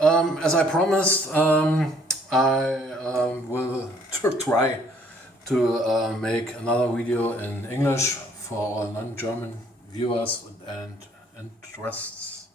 as I promised, I will try to make another video in English for our non-German viewers and interests.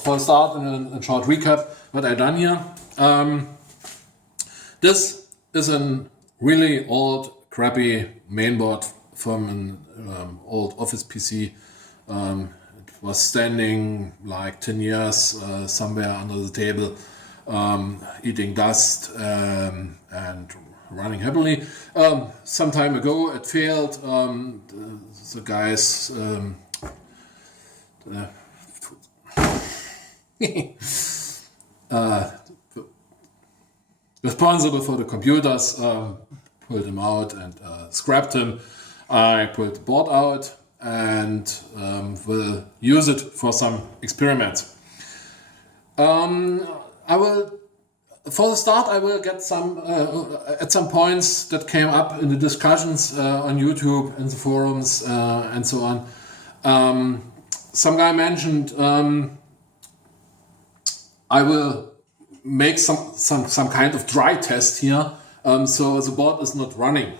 For start, in a short recap, what I done here. This is a really old, crappy mainboard from an old office PC. It was standing like 10 years somewhere under the table, eating dust and running happily. Some time ago it failed. The guys responsible for the computers pulled him out and scrapped him. I pulled the board out and will use it for some experiments. For the start, I will get some at some points that came up in the discussions on YouTube and the forums and so on. Some guy mentioned I will make some kind of dry test here, so the board is not running.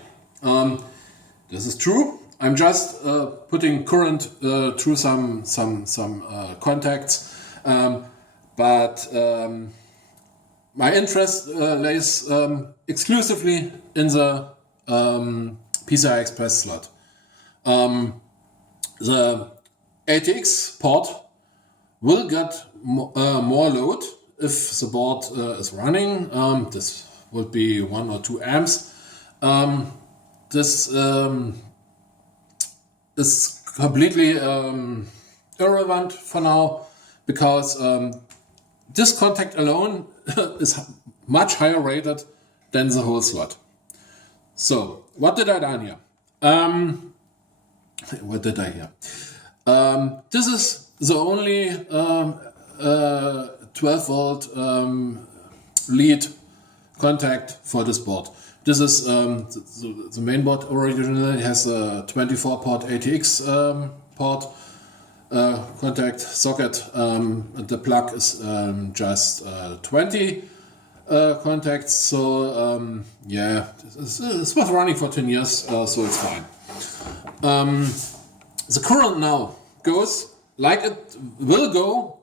This is true. I'm just putting current through some contacts, but my interest lays exclusively in the PCI Express slot. The ATX port will get more load if the board is running. This would be 1 or 2 amps. This is completely irrelevant for now, because this contact alone is much higher rated than the whole slot. So what did I do here? What did I here? This is the only 12 volt lead contact for this board. This is the main board originally has a 24 port ATX port contact socket. The plug is just 20 contacts. So yeah, this was running for 10 years, so it's fine. The current now goes like it will go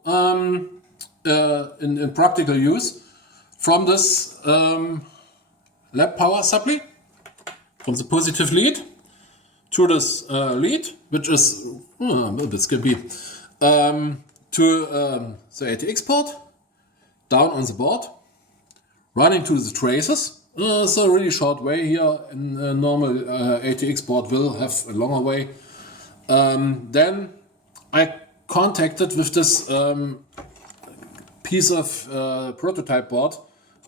in practical use from this lab power supply, from the positive lead to this lead, which is a little bit skimpy, to the ATX port, down on the board, running to the traces. It's a really short way here, and a normal ATX board will have a longer way. Then I contacted with this piece of prototype board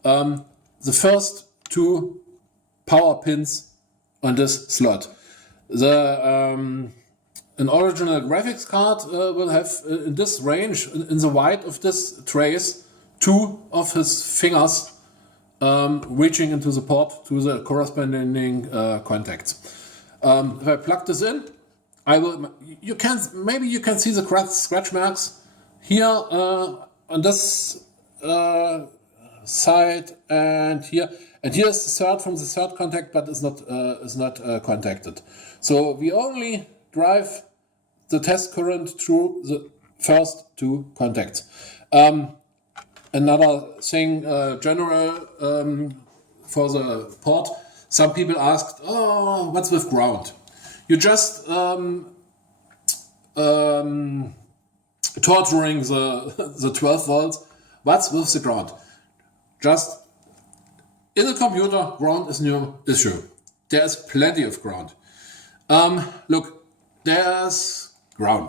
the first 2 power pins on this slot. An original graphics card will have in this range, in the width of this trace, 2 of his fingers reaching into the port to the corresponding contacts. If I plug this in, you can see the scratch marks here on this side and here. And here is the third from the third contact, but is not contacted. So we only drive the test current through the first 2 contacts. Another thing, general for the port, some people asked, "Oh, what's with ground?" You just torturing the 12 volts. What's with the ground? Just in a computer, ground is no issue. There's plenty of ground. Look, there's ground,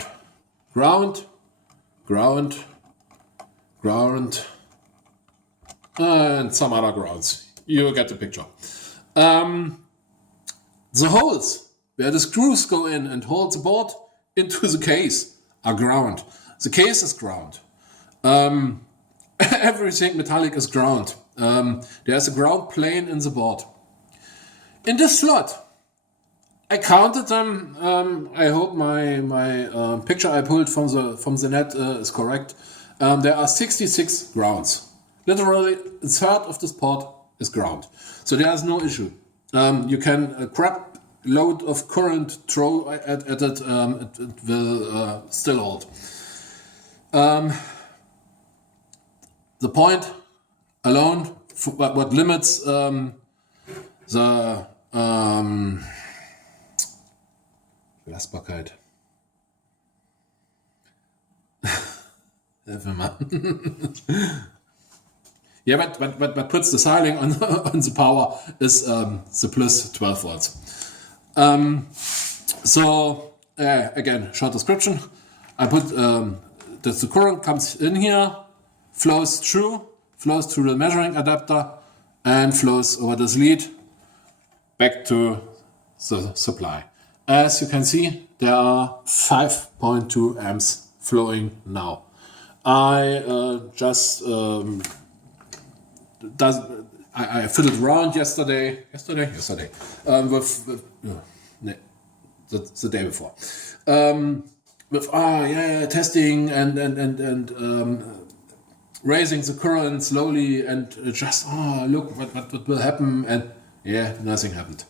and some other grounds. You get the picture. The holes where the screws go in and hold the board into the case are ground. The case is ground. Everything metallic is ground. There's a ground plane in the board. In this slot, I counted them. I hope my picture I pulled from the net is correct. There are 66 grounds. Literally, a third of this port is ground. So there is no issue. You can grab load of current, throw at it, it will still hold. The point alone, what limits the Belastbarkeit. Yeah, but puts the ceiling on the power is the plus 12 volts. So again, short description. I put that the current comes in here, flows through the measuring adapter, and flows over this lead back to the supply. As you can see, there are 5.2 amps flowing now. I I fiddled around yesterday. The day before. With testing and raising the current slowly and just look what will happen, and nothing happened.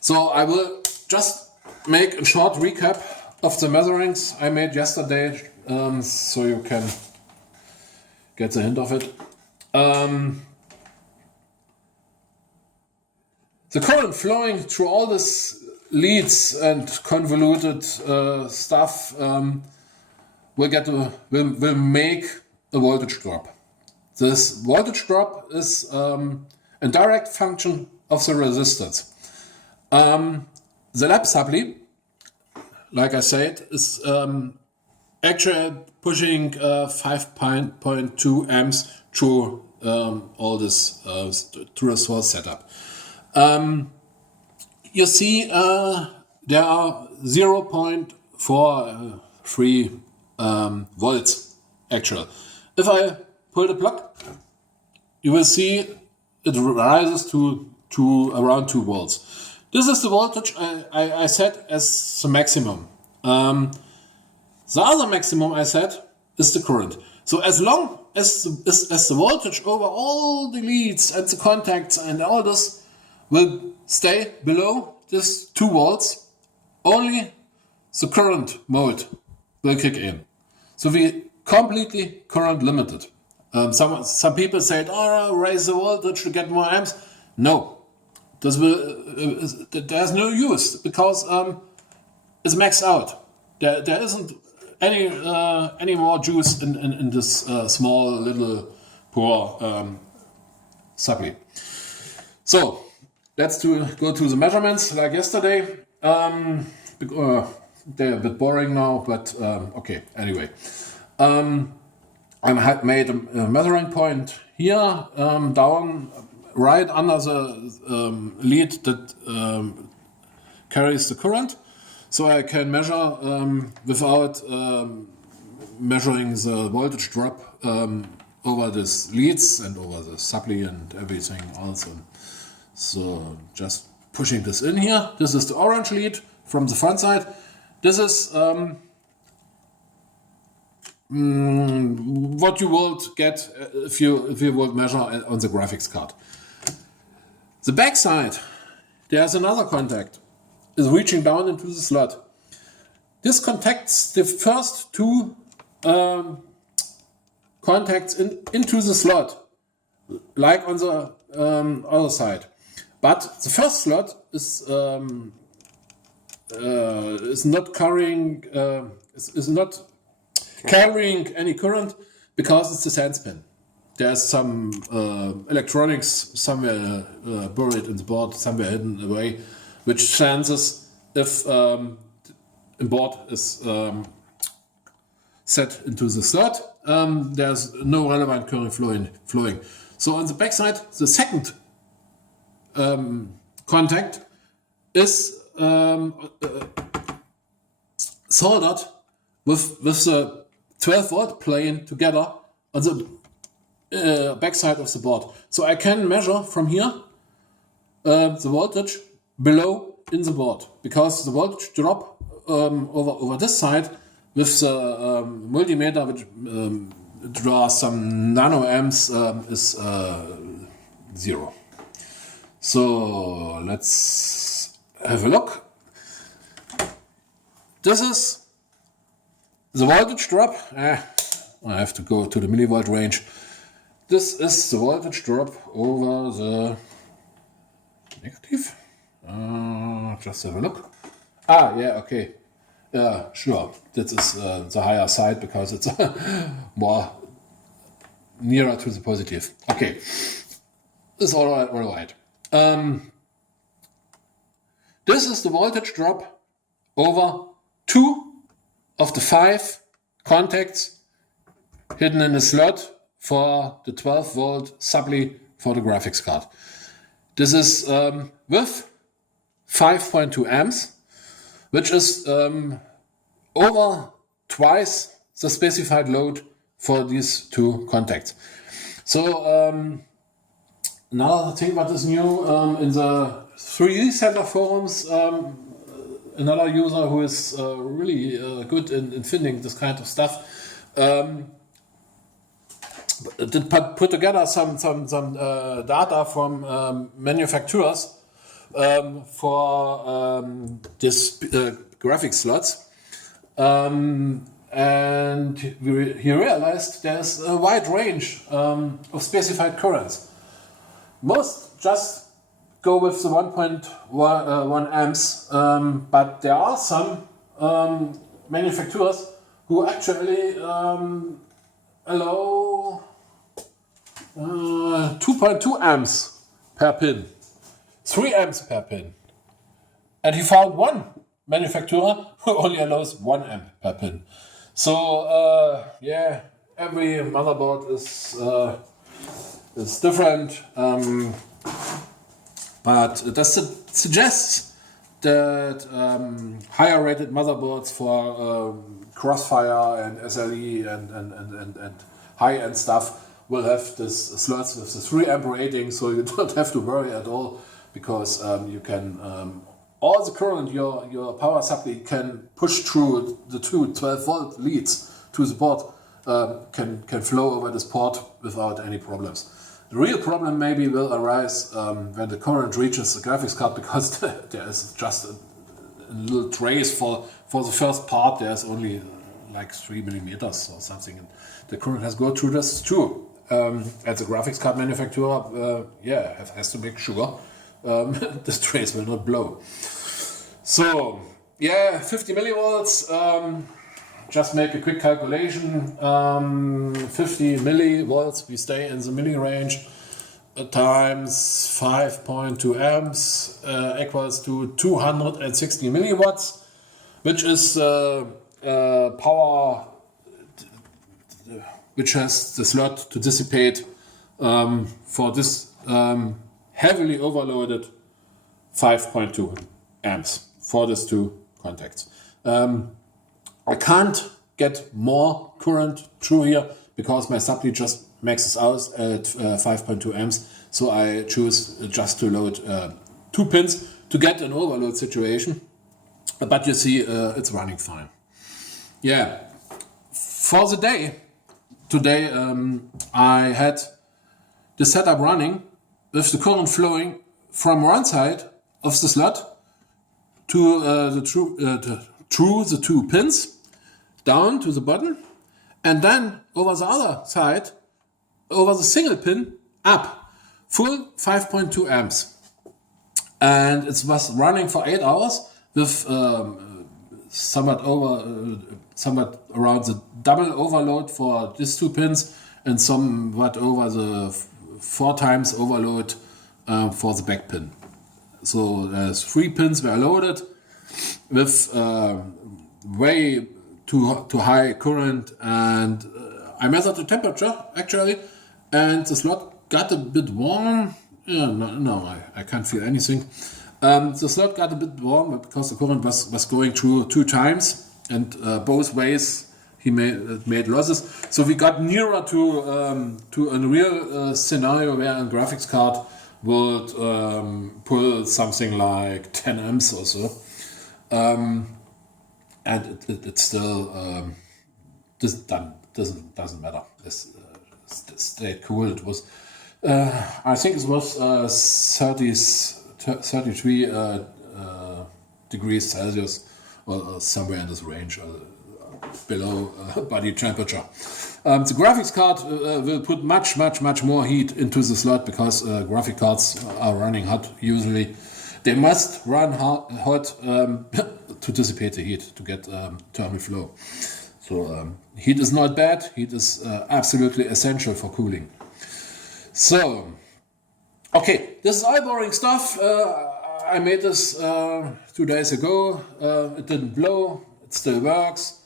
So I will just make a short recap of the measurings I made yesterday, so you can get the hint of it. The current flowing through all these leads and convoluted stuff will make a voltage drop. This voltage drop is a direct function of the resistance. The lab supply, like I said, is actually pushing 5.2 amps through all this through a source setup. You see, there are 0.43 volts actual. If I pull the plug, you will see it rises to around 2 volts. This is the voltage I set as the maximum. The other maximum I set is the current. So as long as the voltage over all the leads and the contacts and all this will stay below this 2 volts, only the current mode will kick in. So we completely current limited. Some people said, raise the voltage to get more amps. No, there's no use because it's maxed out. There isn't any more juice in this small little poor supply. So let's go to the measurements like yesterday. They're a bit boring now, but okay. Anyway, I had made a measuring point here down right under the lead that carries the current. So I can measure without measuring the voltage drop over these leads and over the supply and everything else. So just pushing this in here. This is the orange lead from the front side. This is what you would get if you would measure on the graphics card. The back side, there's another contact. Is reaching down into the slot. This contacts the first 2 contacts into the slot, like on the other side. But the first slot is not carrying any current because it's a sense pin. There's some electronics somewhere buried in the board, somewhere hidden away, which senses if a board is set into the slot, there's no relevant current flowing. So on the back side, the second contact is soldered with the 12 volt plane together on the back side of the board. So I can measure from here the voltage below in the board, because the voltage drop over this side with the multimeter, which draws some nanoamps, is 0. So let's have a look. This is the voltage drop. I have to go to the millivolt range. This is the voltage drop over the negative. Just have a look. Yeah, okay. Yeah, sure. This is the higher side because it's more nearer to the positive. Okay, this is all right. This is the voltage drop over 2 of the 5 contacts hidden in the slot for the 12 volt supply for the graphics card. This is with 5.2 amps, which is over twice the specified load for these 2 contacts. So another thing what is new in the 3D Center forums, another user who is really good in finding this kind of stuff, did put together some data from manufacturers for this graphics slots, and he realized there's a wide range of specified currents. Most just go with the 1.1 amps, but there are some manufacturers who actually allow 2.2 amps per pin, 3 amps per pin. And he found one manufacturer who only allows 1 amp per pin. So yeah, every motherboard is different, but this suggests that higher rated motherboards for Crossfire and SLE and high-end stuff will have this slots with the 3 amp rating, so you don't have to worry at all, because you can all the current your power supply can push through the 2 12 volt leads to the board, can flow over this port without any problems. The real problem maybe will arise when the current reaches the graphics card, because there is just a little trace for the first part. There's only like 3 millimeters or something, and the current has go through this too. As a graphics card manufacturer, has to make sure this trace will not blow. So yeah, 50 millivolts. Just make a quick calculation. 50 millivolts, we stay in the milli range, times 5.2 amps equals to 260 milliwatts, which is power which has the slot to dissipate for this heavily overloaded 5.2 amps for these 2 contacts. I can't get more current through here because my supply just maxes out at 5.2 amps, so I choose just to load 2 pins to get an overload situation, but you see it's running fine. Yeah, for the day, today I had the setup running with the current flowing from one side of the slot to through the 2 pins down to the bottom, and then over the other side, over the single pin up, full 5.2 amps. And it was running for 8 hours with somewhat around the double overload for these 2 pins, and somewhat over the 4 times overload for the back pin. So there's 3 pins were loaded with way too high current, and I measured the temperature actually, and the slot got a bit warm. I can't feel anything. The slot got a bit warm because the current was going through 2 times, and both ways he made losses. So we got nearer to a real scenario where a graphics card would pull something like 10 amps or so. And it still doesn't matter. It stayed cool. It was, I think it was 33 degrees Celsius, or somewhere in this range, below body temperature. The graphics card will put much more heat into the slot, because graphic cards are running hot usually. They must run hot to dissipate the heat, to get thermal flow. So heat is not bad, heat is absolutely essential for cooling. So, okay, this is all boring stuff. I made this 2 days ago. It didn't blow, it still works.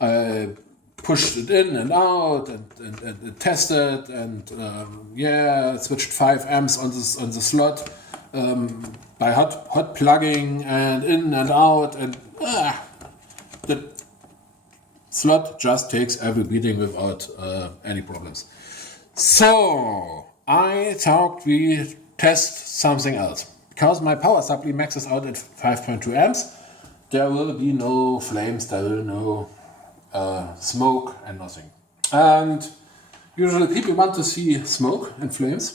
I pushed it in and out and tested, and switched 5 amps on the slot by hot plugging and in and out, and the slot just takes every beating without any problems. So I thought we test something else, because my power supply maxes out at 5.2 amps. There will be no flames, there will no smoke and nothing. And usually people want to see smoke and flames,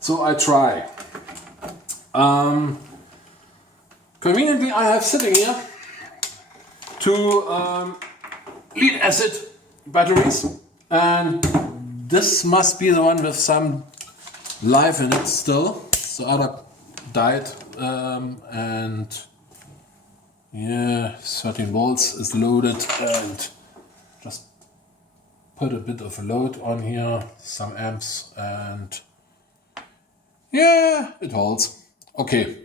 so I try. Conveniently, I have sitting here 2 lead acid batteries, and this must be the one with some life in it still. The other died, and 13 volts is loaded, and just put a bit of a load on here, some amps, and it holds. Okay,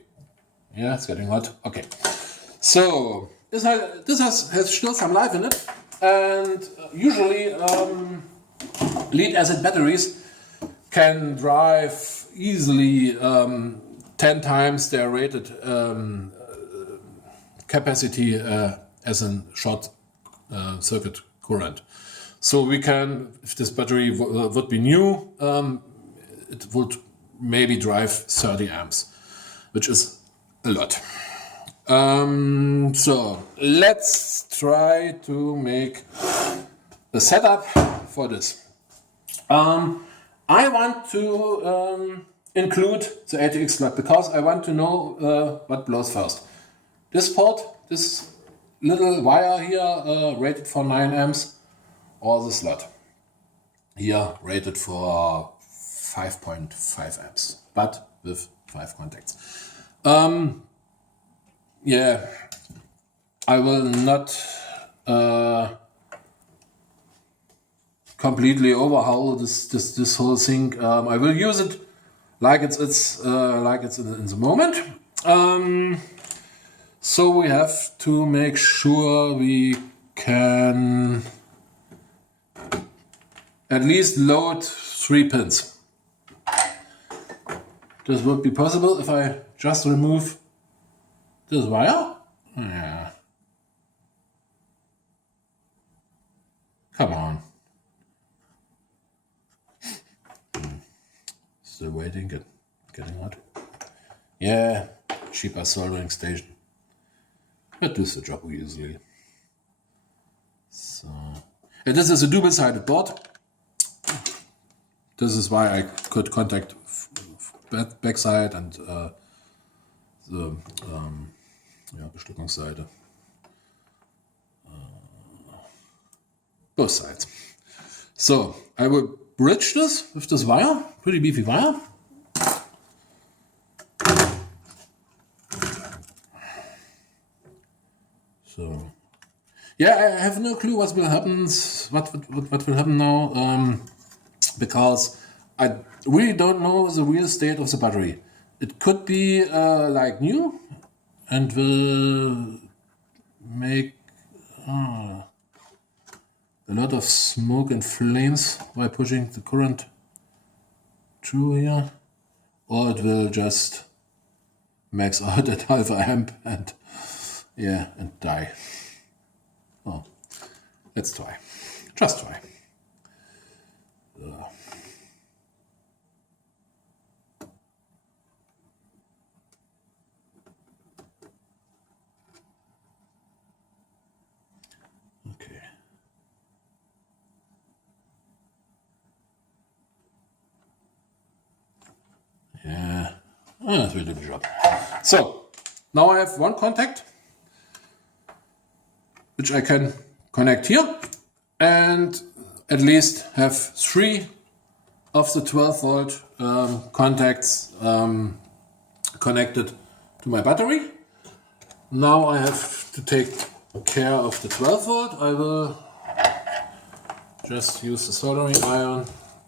it's getting hot. Okay, so this has still some life in it, and usually lead acid batteries can drive easily 10 times their rated capacity as a short circuit current. So we can, if this battery would be new, it would maybe drive 30 amps, which is a lot. So let's try to make the setup for this. I want to include the ATX slot, because I want to know what blows first. This port, this little wire here, rated for 9 amps, or the slot here, rated for 5.5 amps, but with 5 contacts. I will not completely overhaul this whole thing. I will use it like it's in the moment. So we have to make sure we can at least load 3 pins. This would be possible if I just remove this wire. Yeah. Come on. Still waiting, getting hot. Yeah, cheaper soldering station. That does the job easily. So, and this is a double-sided board. This is why I could contact backside and the Bestückungsseite. Both sides. So I will bridge this with this wire, pretty beefy wire. So yeah, I have no clue what will happen. What will happen now? Because I really don't know the real state of the battery. It could be like new and will make a lot of smoke and flames by pushing the current through here, or it will just max out at half a amp and die. Oh, let's try. Just try. That will do the job. So now I have one contact which I can connect here, and at least have 3 of the 12 volt contacts connected to my battery. Now I have to take care of the 12 volt. I will just use the soldering iron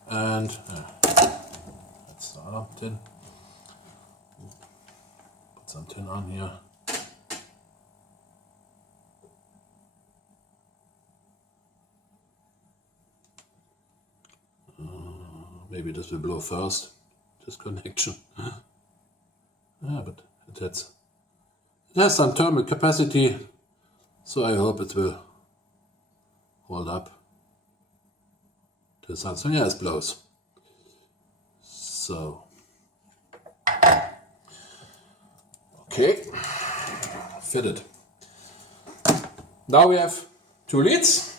and that's the other tin. Put some tin on here. Maybe this will blow first, this connection. Yeah, but it has some thermal capacity, so I hope it will hold up to something. Yeah, it blows. So, okay, fitted. Now we have 2 leads,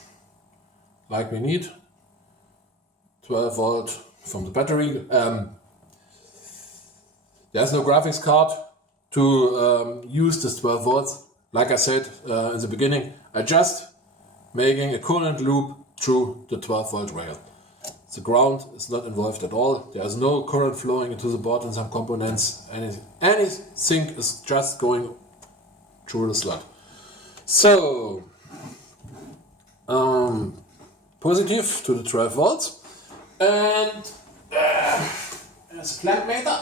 like we need. 12 volt from the battery. There's no graphics card to use this 12 volts. Like I said in the beginning, I just making a current loop through the 12 volt rail. The ground is not involved at all. There's no current flowing into the board in some components. Anything is just going through the slot. So, positive to the 12 volts. And as a clamp meter,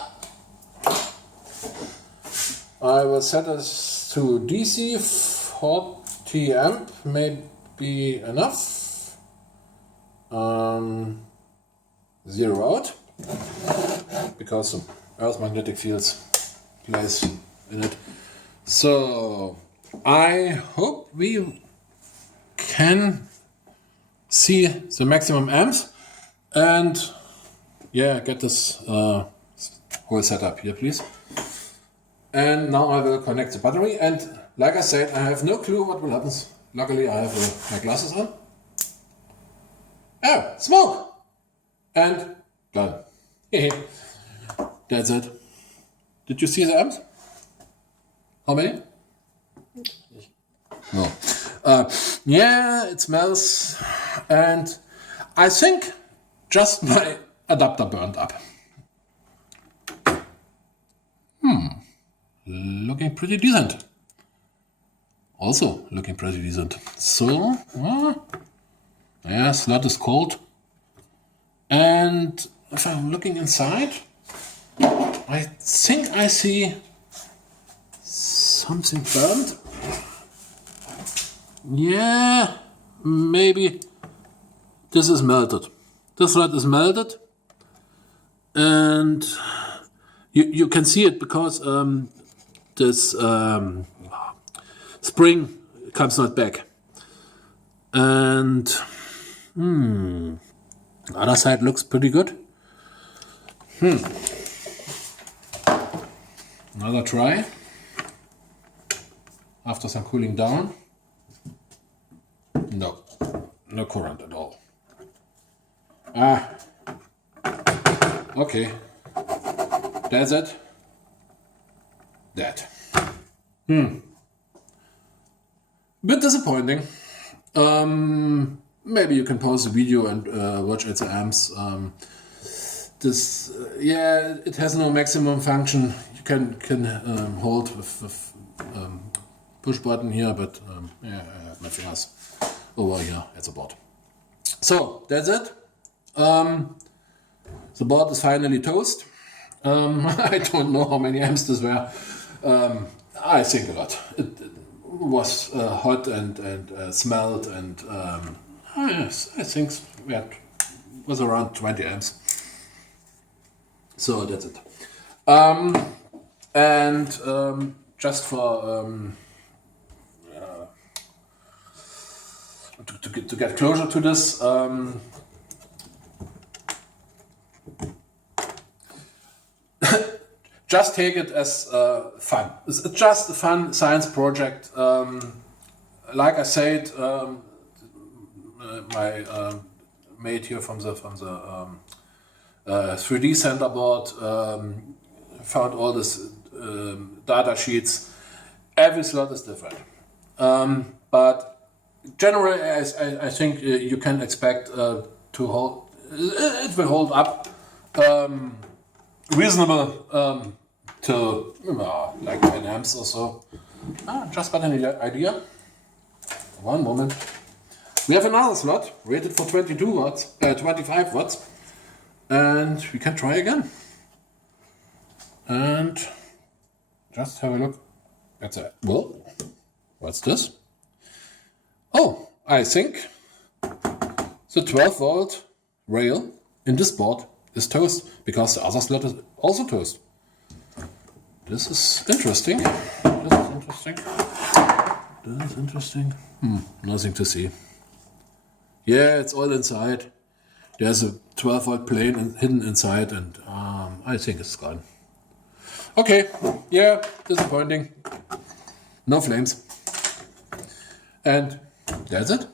I will set this to DC. 40 amp may be enough. 0 out, because some earth magnetic fields plays in it. So I hope we can see the maximum amps. And yeah, get this whole setup here, please. And now I will connect the battery. And like I said, I have no clue what will happen. Luckily, I have my glasses on. Oh, smoke! And done. That's it. Did you see the amps? How many? No. Yeah, it smells. And I think just my adapter burned up. Looking pretty decent. Also looking pretty decent. So, yeah, slot is cold. And if I'm looking inside, I think I see something burned. Yeah, maybe this is melted. This slot is melted, and you can see it because this spring comes not back. And the other side looks pretty good. Another try after some cooling down. No current at all. Okay, that's it. That. Bit disappointing. Maybe you can pause the video and watch at the amps. Yeah, it has no maximum function. You can hold with push button here, but yeah, I have my fingers over here at the board. So that's it. The board is finally toast. I don't know how many amps this were. I think a lot. It was hot and smelled, and yes, I think it was around 20 amps. So that's it. And just for to get closer to this, just take it as fun. It's just a fun science project. Like I said, my mate here from the 3D center board found all this data sheets. Every slot is different. But generally, I think you can expect to hold. It will hold up reasonable to like 10 amps or so. Just got an idea. One moment. We have another slot rated for 22 watts, 25 watts, and we can try again. And just have a look at that. Well, what's this? Oh, I think the 12 volt rail in this board is toast because the other slot is also toast. This is interesting. This is interesting. Nothing to see. Yeah, it's all inside. There's a 12 volt plane hidden inside, and I think it's gone. Okay, yeah, disappointing. No flames. And that's it.